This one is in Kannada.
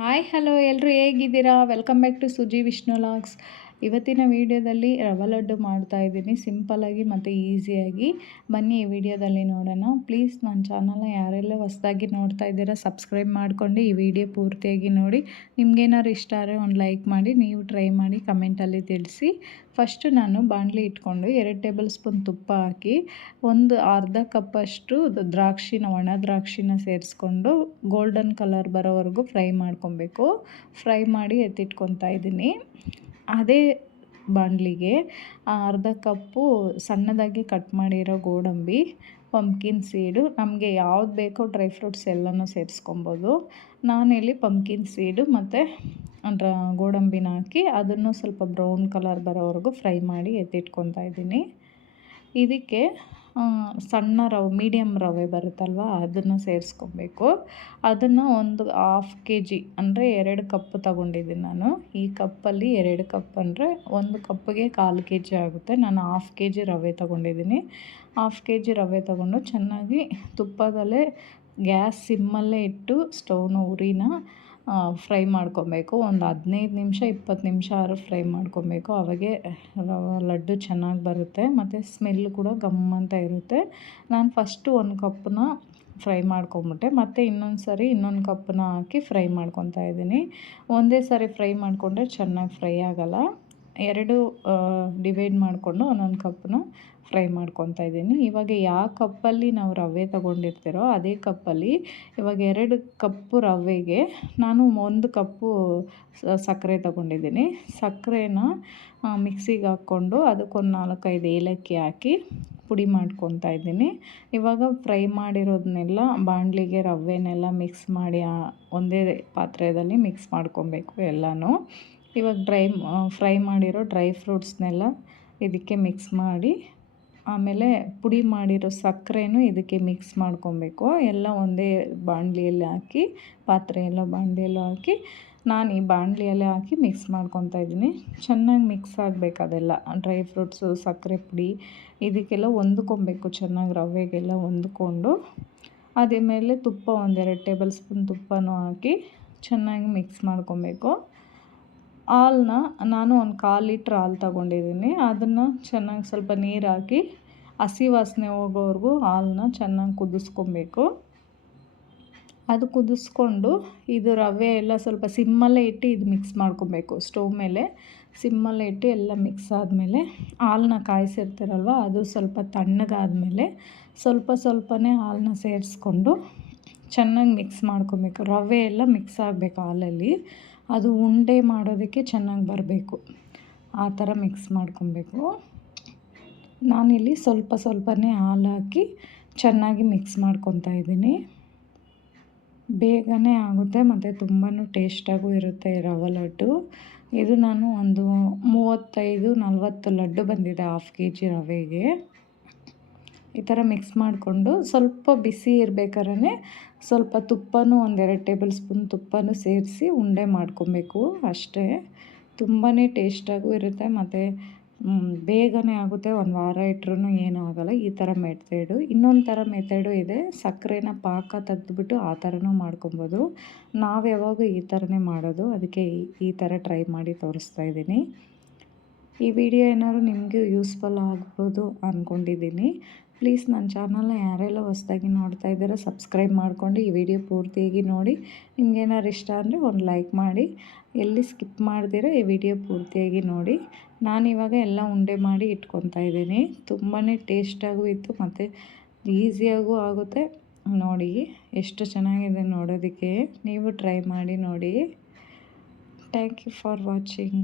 ಹಾಯ್ ಹಲೋ ಎಲ್ಲರೂ ಹೇಗಿದ್ದೀರಾ? Welcome back to Suji Vishnu logs. ಇವತ್ತಿನ ವೀಡಿಯೋದಲ್ಲಿ ರವೆ ಲಡ್ಡು ಮಾಡ್ತಾಯಿದ್ದೀನಿ ಸಿಂಪಲ್ಲಾಗಿ ಮತ್ತು ಈಸಿಯಾಗಿ. ಬನ್ನಿ ಈ ವಿಡಿಯೋದಲ್ಲಿ ನೋಡೋಣ. ಪ್ಲೀಸ್ ನನ್ನ ಚಾನಲ್ನ ಯಾರೆಲ್ಲ ಹೊಸದಾಗಿ ನೋಡ್ತಾ ಇದ್ದೀರಾ ಸಬ್ಸ್ಕ್ರೈಬ್ ಮಾಡ್ಕೊಂಡು ಈ ವಿಡಿಯೋ ಪೂರ್ತಿಯಾಗಿ ನೋಡಿ. ನಿಮ್ಗೇನಾದ್ರು ಇಷ್ಟ ಆದರೆ ಒಂದು ಲೈಕ್ ಮಾಡಿ, ನೀವು ಟ್ರೈ ಮಾಡಿ ಕಮೆಂಟಲ್ಲಿ ತಿಳಿಸಿ. ಫಸ್ಟು ನಾನು ಬಾಣಲಿ ಇಟ್ಕೊಂಡು 2 ಟೇಬಲ್ ಸ್ಪೂನ್ ತುಪ್ಪ ಹಾಕಿ ಒಂದು ಅರ್ಧ ಕಪ್ಪಷ್ಟು ಒಣ ದ್ರಾಕ್ಷಿನ ಸೇರಿಸ್ಕೊಂಡು ಗೋಲ್ಡನ್ ಕಲರ್ ಬರೋವರೆಗೂ ಫ್ರೈ ಮಾಡ್ಕೊಬೇಕು. ಫ್ರೈ ಮಾಡಿ ಎತ್ತಿಟ್ಕೊತಾ ಇದ್ದೀನಿ. ಅದೇ ಬಾಣಲಿಗೆ ಅರ್ಧ ಕಪ್ಪು ಸಣ್ಣದಾಗಿ ಕಟ್ ಮಾಡಿರೋ ಗೋಡಂಬಿ, ಪಂಪ್ಕಿನ್ ಸೀಡು, ನಮಗೆ ಯಾವ್ದು ಬೇಕೋ ಡ್ರೈ ಫ್ರೂಟ್ಸ್ ಎಲ್ಲನೂ ಸೇರಿಸ್ಕೊಬೋದು. ನಾನಿಲ್ಲಿ ಪಂಪ್ಕಿನ್ ಸೀಡು ಮತ್ತು ಗೋಡಂಬಿನ ಹಾಕಿ ಅದನ್ನು ಸ್ವಲ್ಪ ಬ್ರೌನ್ ಕಲರ್ ಬರೋವರೆಗೂ ಫ್ರೈ ಮಾಡಿ ಎತ್ತಿಟ್ಕೊತಾ ಇದ್ದೀನಿ. ಇದಕ್ಕೆ ಸಣ್ಣ ಮೀಡಿಯಮ್ ರವೆ ಬರುತ್ತಲ್ವ ಅದನ್ನು ಸೇರಿಸ್ಕೊಬೇಕು. ಅದನ್ನು ಒಂದು 1/2 kg ಅಂದರೆ 2 ಕಪ್ ತೊಗೊಂಡಿದ್ದೀನಿ ನಾನು. ಈ ಕಪ್ಪಲ್ಲಿ 2 ಕಪ್ ಅಂದರೆ 1 ಕಪ್ಪಿಗೆ 1/4 kg ಆಗುತ್ತೆ. ನಾನು 1/2 kg ರವೆ ತೊಗೊಂಡಿದ್ದೀನಿ. 1/2 kg ರವೆ ತೊಗೊಂಡು ಚೆನ್ನಾಗಿ ತುಪ್ಪದಲ್ಲೇ ಗ್ಯಾಸ್ ಸಿಮ್ಮಲ್ಲೇ ಇಟ್ಟು ಸ್ಟವ್ನ ಉರಿನ ಫ್ರೈ ಮಾಡ್ಕೊಬೇಕು. ಒಂದು 15 ನಿಮಿಷ 20 ನಿಮಿಷ ಆದ್ರೂ ಫ್ರೈ ಮಾಡ್ಕೊಬೇಕು. ಅವಾಗೆ ಲಡ್ಡು ಚೆನ್ನಾಗಿ ಬರುತ್ತೆ ಮತ್ತು ಸ್ಮೆಲ್ ಕೂಡ ಗಮ್ ಅಂತ ಇರುತ್ತೆ. ನಾನು ಫಸ್ಟು 1 ಕಪ್ಪನ್ನ ಫ್ರೈ ಮಾಡ್ಕೊಂಬಿಟ್ಟೆ, ಮತ್ತು ಇನ್ನೊಂದು ಕಪ್ಪನ್ನ ಹಾಕಿ ಫ್ರೈ ಮಾಡ್ಕೊತಾ ಇದ್ದೀನಿ. ಒಂದೇ ಸಾರಿ ಫ್ರೈ ಮಾಡಿಕೊಂಡ್ರೆ ಚೆನ್ನಾಗಿ ಫ್ರೈ ಆಗೋಲ್ಲ. 2 ಡಿವೈಡ್ ಮಾಡಿಕೊಂಡು ಒಂದೊಂದು ಕಪ್ಪನ್ನ ಫ್ರೈ ಮಾಡ್ಕೊತಾ ಇದ್ದೀನಿ. ಇವಾಗ ಯಾವ ಕಪ್ಪಲ್ಲಿ ನಾವು ರವೆ ತೊಗೊಂಡಿರ್ತೀರೋ ಅದೇ ಕಪ್ಪಲ್ಲಿ ಇವಾಗ 2 ಕಪ್ಪು ರವೆಗೆ ನಾನು 1 ಕಪ್ಪು ಸಕ್ಕರೆ ತೊಗೊಂಡಿದ್ದೀನಿ. ಸಕ್ಕರೆನ ಮಿಕ್ಸಿಗೆ ಹಾಕ್ಕೊಂಡು ಅದಕ್ಕೊಂದು 4-5 ಏಲಕ್ಕಿ ಹಾಕಿ ಪುಡಿ ಮಾಡ್ಕೊತಾ ಇದ್ದೀನಿ. ಇವಾಗ ಫ್ರೈ ಮಾಡಿರೋದನ್ನೆಲ್ಲ ಬಾಣಲಿಗೆ ರವೆನೆಲ್ಲ ಮಿಕ್ಸ್ ಮಾಡಿ ಒಂದೇ ಪಾತ್ರೆಯಲ್ಲಿ ಮಿಕ್ಸ್ ಮಾಡ್ಕೊಬೇಕು ಎಲ್ಲನೂ. ಇವಾಗ ಫ್ರೈ ಮಾಡಿರೋ ಡ್ರೈ ಫ್ರೂಟ್ಸ್ನೆಲ್ಲ ಇದಕ್ಕೆ ಮಿಕ್ಸ್ ಮಾಡಿ, ಆಮೇಲೆ ಪುಡಿ ಮಾಡಿರೋ ಸಕ್ಕರೆನೂ ಇದಕ್ಕೆ ಮಿಕ್ಸ್ ಮಾಡ್ಕೊಬೇಕು. ಎಲ್ಲ ಒಂದೇ ಬಾಣಲಿಯಲ್ಲಿ ಹಾಕಿ ಬಾಣಲಿಯೆಲ್ಲ ಹಾಕಿ ನಾನು ಈ ಬಾಣಲಿಯಲ್ಲೇ ಹಾಕಿ ಮಿಕ್ಸ್ ಮಾಡ್ಕೊತಾ ಇದ್ದೀನಿ. ಚೆನ್ನಾಗಿ ಮಿಕ್ಸ್ ಆಗಬೇಕು ಅದೆಲ್ಲ. ಡ್ರೈ ಫ್ರೂಟ್ಸು, ಸಕ್ಕರೆ ಪುಡಿ ಇದಕ್ಕೆಲ್ಲ ಹೊಂದ್ಕೊಬೇಕು ಚೆನ್ನಾಗಿ, ರವೆಗೆಲ್ಲ ಹೊಂದ್ಕೊಂಡು. ಅದೇ ಮೇಲೆ ತುಪ್ಪ 1-2 ಟೇಬಲ್ ಸ್ಪೂನ್ ತುಪ್ಪನೂ ಹಾಕಿ ಚೆನ್ನಾಗಿ ಮಿಕ್ಸ್ ಮಾಡ್ಕೊಬೇಕು. ಹಾಲನ್ನ ನಾನು 1/4 ಲೀಟ್ರ್ ಹಾಲು ತೊಗೊಂಡಿದ್ದೀನಿ. ಅದನ್ನು ಚೆನ್ನಾಗಿ ಸ್ವಲ್ಪ ನೀರು ಹಾಕಿ ಹಸಿ ವಾಸನೆ ಹೋಗೋವರೆಗೂ ಹಾಲನ್ನ ಚೆನ್ನಾಗಿ ಕುದಿಸ್ಕೊಬೇಕು. ಅದು ಕುದಿಸ್ಕೊಂಡು ಇದು ರವೆ ಎಲ್ಲ ಸ್ವಲ್ಪ ಸಿಮ್ಮಲ್ಲೇ ಇಟ್ಟು ಇದು ಮಿಕ್ಸ್ ಮಾಡ್ಕೊಬೇಕು. ಸ್ಟವ್ ಮೇಲೆ ಸಿಮ್ಮಲ್ಲೇ ಇಟ್ಟು ಎಲ್ಲ ಮಿಕ್ಸ್ ಆದಮೇಲೆ ಹಾಲನ್ನ ಕಾಯಿಸಿರ್ತೀರಲ್ವ ಅದು ಸ್ವಲ್ಪ ತಣ್ಣಗಾದಮೇಲೆ ಸ್ವಲ್ಪನೇ ಹಾಲನ್ನ ಸೇರಿಸ್ಕೊಂಡು ಚೆನ್ನಾಗಿ ಮಿಕ್ಸ್ ಮಾಡ್ಕೊಬೇಕು. ರವೆ ಎಲ್ಲ ಮಿಕ್ಸ್ ಆಗಬೇಕು ಹಾಲಲ್ಲಿ. ಅದು ಉಂಡೆ ಮಾಡೋದಕ್ಕೆ ಚೆನ್ನಾಗಿ ಬರಬೇಕು. ಆ ಥರ ಮಿಕ್ಸ್ ಮಾಡ್ಕೊಬೇಕು. ನಾನಿಲ್ಲಿ ಸ್ವಲ್ಪನೇ ಹಾಲು ಹಾಕಿ ಚೆನ್ನಾಗಿ ಮಿಕ್ಸ್ ಮಾಡ್ಕೊತಾ ಇದ್ದೀನಿ. ಬೇಗನೆ ಆಗುತ್ತೆ ಮತ್ತು ತುಂಬಾ ಟೇಸ್ಟಾಗೂ ಇರುತ್ತೆ ಈ ರವೆ ಲಡ್ಡು. ಇದು ನಾನು ಒಂದು 35-40 ಲಡ್ಡು ಬಂದಿದೆ 1/2 kg ರವೆಗೆ. ಈ ಥರ ಮಿಕ್ಸ್ ಮಾಡಿಕೊಂಡು ಸ್ವಲ್ಪ ಬಿಸಿ ಇರಬೇಕಾದ್ರೆ ಸ್ವಲ್ಪ ತುಪ್ಪನೂ 1-2 ಟೇಬಲ್ ಸ್ಪೂನ್ ತುಪ್ಪನೂ ಸೇರಿಸಿ ಉಂಡೆ ಮಾಡ್ಕೊಬೇಕು ಅಷ್ಟೇ. ತುಂಬಾ ಟೇಸ್ಟಾಗೂ ಇರುತ್ತೆ ಮತ್ತು ಬೇಗನೆ ಆಗುತ್ತೆ. 1 ವಾರ ಇಟ್ಟರೂ ಏನೂ ಆಗೋಲ್ಲ. ಈ ಥರ ಮೆಥಡು. ಇನ್ನೊಂದು ಥರ ಮೆಥಡು ಇದೆ, ಸಕ್ಕರೆನ ಪಾಕ ತೆಗೆದುಬಿಟ್ಟು ಆ ಥರನೂ ಮಾಡ್ಕೊಬೋದು. ನಾವು ಯಾವಾಗ ಈ ಥರನೇ ಮಾಡೋದು, ಅದಕ್ಕೆ ಈ ಥರ ಟ್ರೈ ಮಾಡಿ ತೋರಿಸ್ತಾ ಇದ್ದೀನಿ. ಈ ವಿಡಿಯೋ ಏನಾದ್ರು ನಿಮಗೂ ಯೂಸ್ಫುಲ್ ಆಗ್ಬೋದು ಅಂದ್ಕೊಂಡಿದ್ದೀನಿ. ಪ್ಲೀಸ್ ನನ್ನ ಚಾನಲ್ನ ಯಾರೆಲ್ಲ ಹೊಸದಾಗಿ ನೋಡ್ತಾ ಇದ್ದೀರೋ ಸಬ್ಸ್ಕ್ರೈಬ್ ಮಾಡ್ಕೊಂಡು ಈ ವಿಡಿಯೋ ಪೂರ್ತಿಯಾಗಿ ನೋಡಿ. ನಿಮ್ಗೇನಾದ್ರು ಇಷ್ಟ ಅಂದರೆ ಒಂದು ಲೈಕ್ ಮಾಡಿ, ಎಲ್ಲಿ ಸ್ಕಿಪ್ ಮಾಡ್ದಿರೋ ಈ ವಿಡಿಯೋ ಪೂರ್ತಿಯಾಗಿ ನೋಡಿ. ನಾನಿವಾಗ ಎಲ್ಲ ಉಂಡೆ ಮಾಡಿ ಇಟ್ಕೊತಾ ಇದ್ದೀನಿ. ತುಂಬಾ ಟೇಸ್ಟಾಗೂ ಇತ್ತು ಮತ್ತು ಈಸಿಯಾಗೂ ಆಗುತ್ತೆ. ನೋಡಿ ಎಷ್ಟು ಚೆನ್ನಾಗಿದೆ ನೋಡೋದಕ್ಕೆ. ನೀವು ಟ್ರೈ ಮಾಡಿ ನೋಡಿ. Thank you for watching.